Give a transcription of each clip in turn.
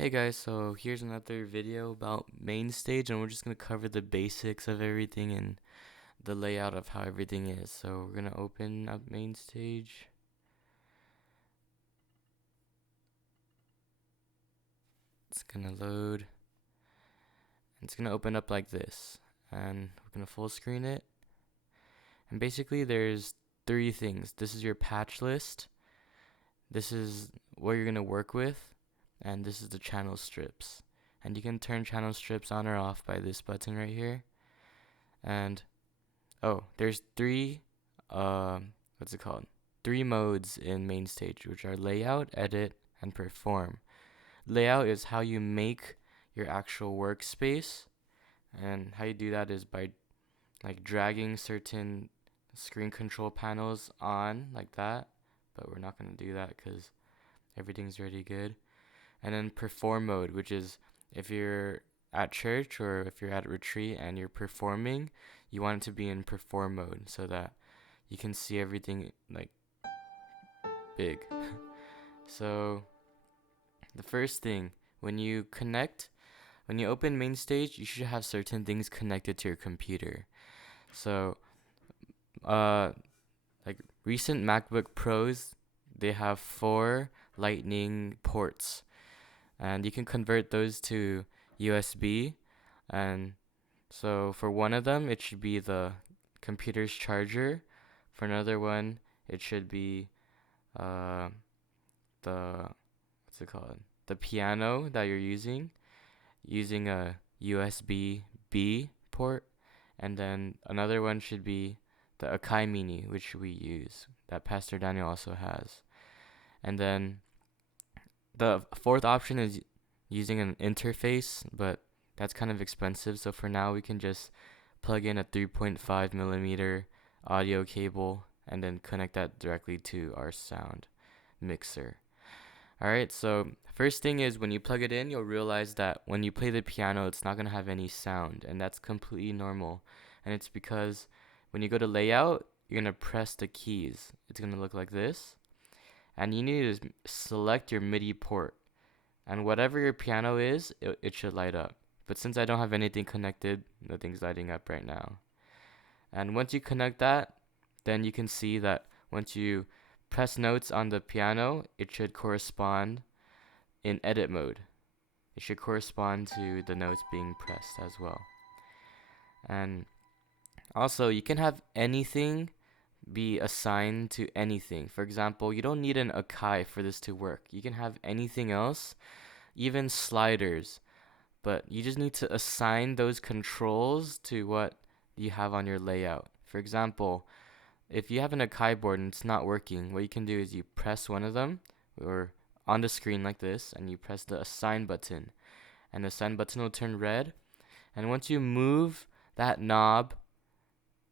Hey guys, so here's another video about Mainstage, and we're just going to cover the basics of everything and the layout of how everything is. So we're going to open up Mainstage. It's going to load. It's going to open up like this, and we're going to full screen it. And basically there's three things. This is your patch list. This is what you're going to work with, and this is the channel strips. And you can turn channel strips on or off by this button right here. And there's three, what's it called? Three modes in Mainstage, which are layout, edit, and perform. Layout is how you make your actual workspace, and how you do that is by like dragging certain screen control panels on like that, but we're not going to do that because everything's already good. And then perform mode, which is if you're at church or if you're at retreat and you're performing, you want it to be in perform mode so that you can see everything like big. So the first thing, when you open Mainstage, you should have certain things connected to your computer. So uh like recent MacBook Pros, they have 4 lightning ports, and you can convert those to USB. And so for one of them, it should be the computer's charger. For another one, it should be uh, the what's it called? The piano that you're using a USB B port. And then another one should be the Akai Mini, which we use, that Pastor Daniel also has. And then the fourth option is using an interface, but that's kind of expensive. So for now, we can just plug in a 3.5 millimeter audio cable and then connect that directly to our sound mixer. Alright, so first thing is when you plug it in, you'll realize that when you play the piano, it's not going to have any sound, and that's completely normal. And it's because when you go to layout, you're going to press the keys. It's going to look like this, and you need to select your MIDI port. And whatever your piano is, it should light up. But since I don't have anything connected, nothing's lighting up right now. And once you connect that, then you can see that once you press notes on the piano, it should correspond in edit mode. It should correspond to the notes being pressed as well. And also, you can have anything be assigned to anything. For example, you don't need an Akai for this to work. You can have anything else, even sliders, but you just need to assign those controls to what you have on your layout. For example, if you have an Akai board and it's not working, what you can do is you press one of them or on the screen like this, and you press the assign button, and the assign button will turn red. And once you move that knob,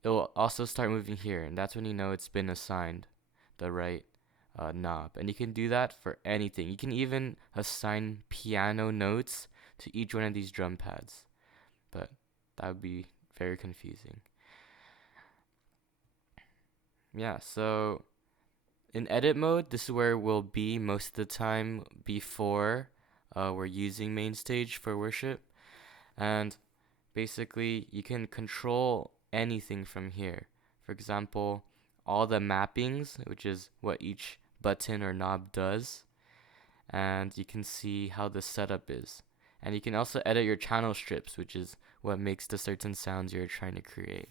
it will also start moving here, and that's when you know it's been assigned the right knob. And you can do that for anything. You can even assign piano notes to each one of these drum pads, but that would be very confusing. Yeah, so in edit mode, this is where we'll be most of the time before we're using Mainstage for worship. And basically, you can control anything from here. For example, all the mappings, which is what each button or knob does. And you can see how the setup is. And you can also edit your channel strips, which is what makes the certain sounds you're trying to create.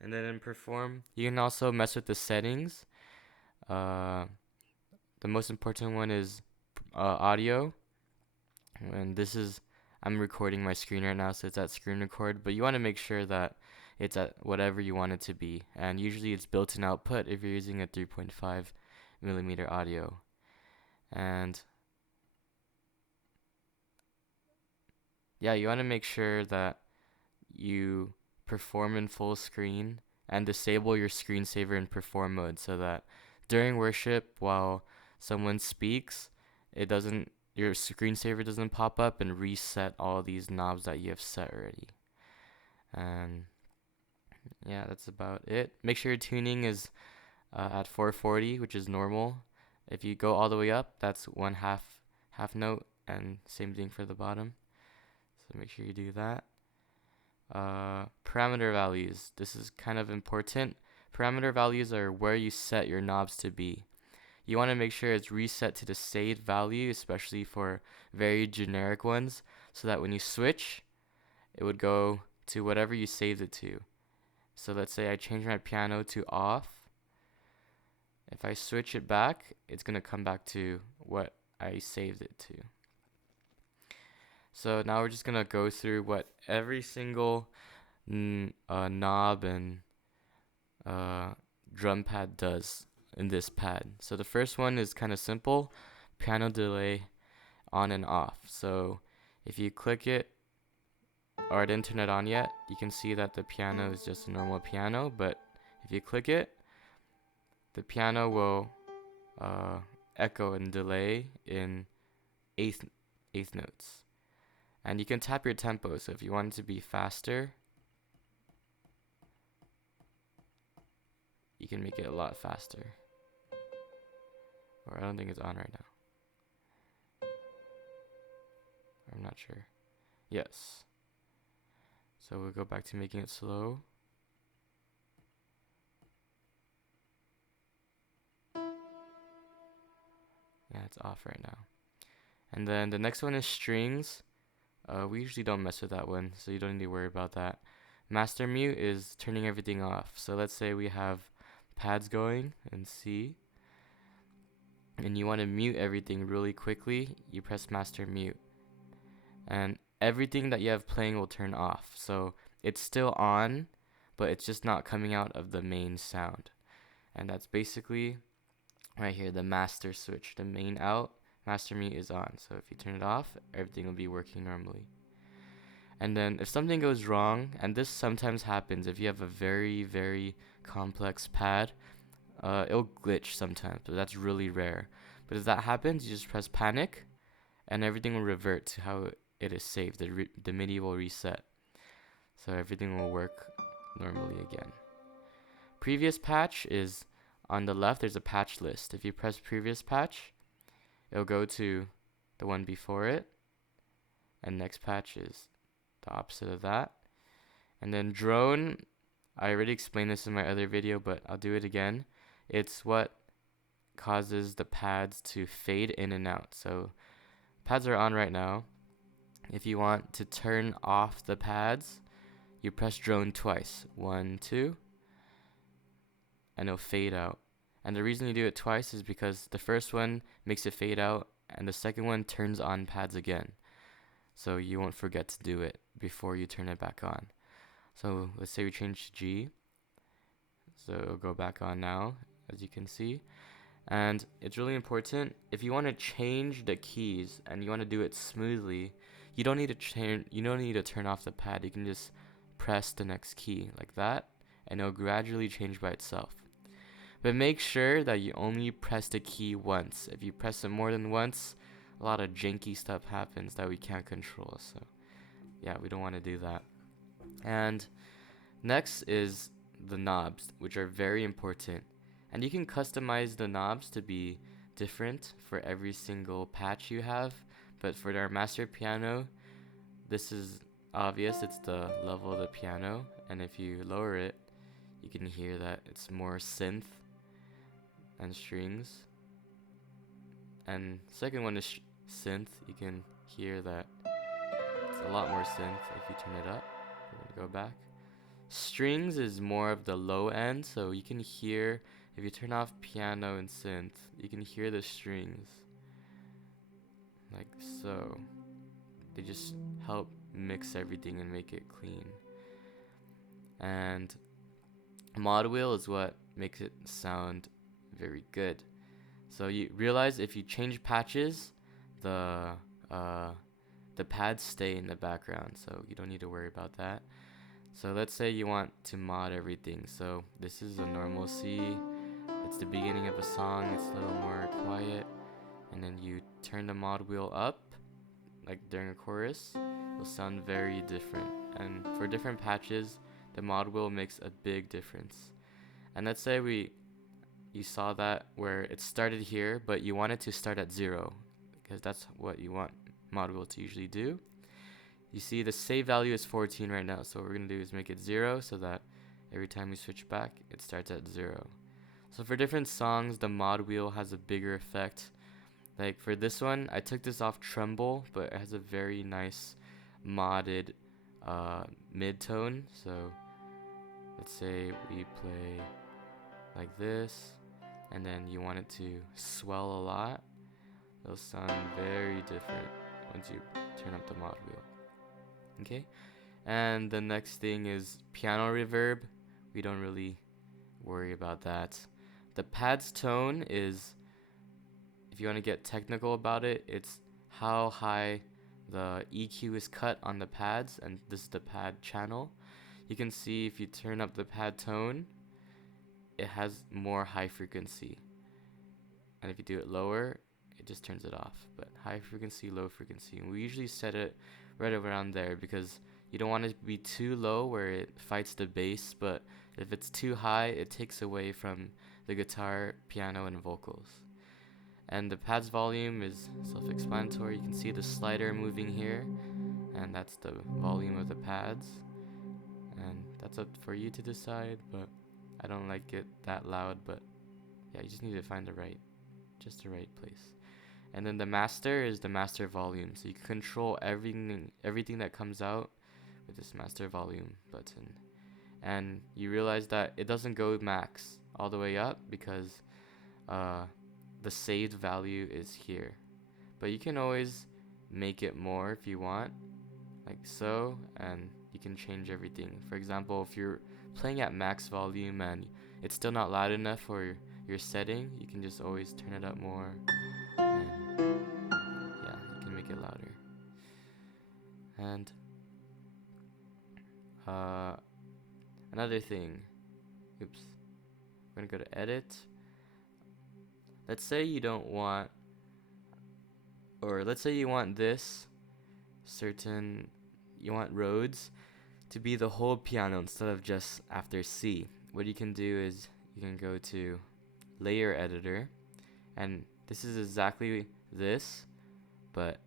And then in perform, you can also mess with the settings. The most important one is audio, and this is, I'm recording my screen right now, so it's at screen record, but you want to make sure that it's at whatever you want it to be, and usually it's built-in output if you're using a 3.5 millimeter audio. And yeah, you want to make sure that you perform in full screen and disable your screensaver in perform mode so that during worship, while someone speaks, your screensaver doesn't pop up and reset all these knobs that you have set already. And yeah, that's about it. Make sure your tuning is at 440, which is normal. If you go all the way up, that's one half note, and same thing for the bottom. So make sure you do that. Parameter values. This is kind of important. Parameter values are where you set your knobs to be. You want to make sure it's reset to the saved value, especially for very generic ones, so that when you switch, it would go to whatever you saved it to. So let's say I change my piano to off. If I switch it back, it's going to come back to what I saved it to. So now we're just going to go through what every single knob and drum pad does in this pad. So the first one is kind of simple, piano delay on and off. So if you click it, or I didn't turn it on yet, you can see that the piano is just a normal piano, but if you click it, the piano will echo and delay in eighth notes. And you can tap your tempo, so if you want it to be faster, you can make it a lot faster. Or I don't think it's on right now. I'm not sure. Yes. So we'll go back to making it slow. Yeah, it's off right now. And then the next one is strings. We usually don't mess with that one, so you don't need to worry about that. Master mute is turning everything off. So let's say we have pads going in C, and you want to mute everything really quickly. You press master mute, and everything that you have playing will turn off. So it's still on, but it's just not coming out of the main sound. And that's basically right here, the master switch, the main out. Master mute is on, so if you turn it off, everything will be working normally. And then if something goes wrong, and this sometimes happens if you have a very, very complex pad, it'll glitch sometimes, but that's really rare. But if that happens, you just press panic, and everything will revert to how it is saved. The MIDI will reset, so everything will work normally again. Previous patch is on the left. There's a patch list. If you press previous patch, it'll go to the one before it, and next patch is the opposite of that. And then drone, I already explained this in my other video, but I'll do it again. It's what causes the pads to fade in and out. So pads are on right now. If you want to turn off the pads, you press drone twice. 1, 2, and it'll fade out. And the reason you do it twice is because the first one makes it fade out, and the second one turns on pads again. So you won't forget to do it before you turn it back on. So let's say we change to G. So it'll go back on now, as you can see. And it's really important, if you want to change the keys and you want to do it smoothly, you don't need to turn off the pad. You can just press the next key like that, and it'll gradually change by itself. But make sure that you only press the key once. If you press it more than once, a lot of janky stuff happens that we can't control. So yeah, we don't want to do that. And next is the knobs, which are very important. And you can customize the knobs to be different for every single patch you have. But for our master piano, this is obvious. It's the level of the piano. And if you lower it, you can hear that it's more synth and strings. And second one is synth. You can hear that it's a lot more synth if you turn it up. We're gonna go back. Strings is more of the low end, so you can hear, if you turn off piano and synth, you can hear the strings like so. They just help mix everything and make it clean. And mod wheel is what makes it sound very good. So you realize if you change patches, the pads stay in the background, so you don't need to worry about that. So let's say you want to mod everything. So this is a normal C. It's the beginning of a song. It's a little more quiet. And then you turn the mod wheel up, like during a chorus. It'll sound very different. And for different patches, the mod wheel makes a big difference. And let's say you saw that where it started here, but you want it to start at 0, because that's what you want mod wheel to usually do. You see the save value is 14 right now, so what we're going to do is make it 0 so that every time we switch back, it starts at 0. So for different songs, the mod wheel has a bigger effect. Like for this one, I took this off Tremble, but it has a very nice modded mid-tone. So let's say we play like this, and then you want it to swell a lot. It'll sound very different once you turn up the mod wheel. Okay, and the next thing is piano reverb. We don't really worry about that. The pad's tone is, if you want to get technical about it, it's how high the EQ is cut on the pads, and this is the pad channel. You can see if you turn up the pad tone, it has more high frequency, and if you do it lower, it just turns it off. But high frequency, low frequency, and we usually set it right around there because you don't want it to be too low where it fights the bass, but if it's too high, it takes away from the guitar, piano, and vocals. And the pad's volume is self-explanatory. You can see the slider moving here, and that's the volume of the pads, and that's up for you to decide, but I don't like it that loud. But yeah, you just need to find the right place. And then the master is the master volume, so you can control everything that comes out with this master volume button. And you realize that it doesn't go max all the way up because the saved value is here, but you can always make it more if you want, like so, and you can change everything. For example, if you're playing at max volume and it's still not loud enough for your setting, you can just always turn it up more, and yeah, you can make it louder. And another thing, oops, we're gonna go to edit. Let's say you don't want, or let's say you want this certain, you want Rhodes to be the whole piano instead of just after C. What you can do is you can go to layer editor, and this is exactly this, but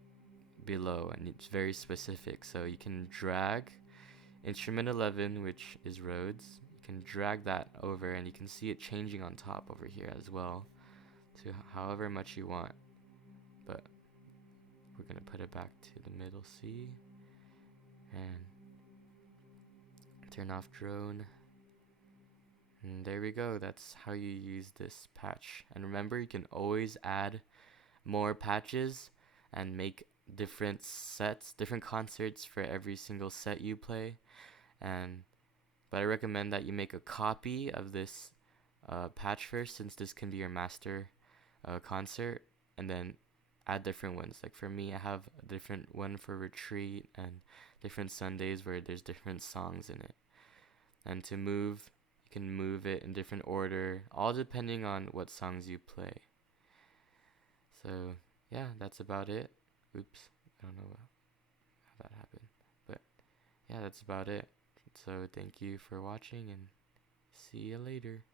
below, and it's very specific. So you can drag instrument 11, which is Rhodes, you can drag that over, and you can see it changing on top over here as well to however much you want, but we're gonna put it back to the middle C and turn off drone, and there we go. That's how you use this patch. And remember, you can always add more patches and make different sets, different concerts for every single set you play. But I recommend that you make a copy of this patch first, since this can be your master concert, and then add different ones. Like for me, I have a different one for retreat and different Sundays where there's different songs in it. And to move, you can move it in different order, all depending on what songs you play. So yeah, that's about it. Oops, I don't know how that happened, but yeah, that's about it. So thank you for watching, and see you later.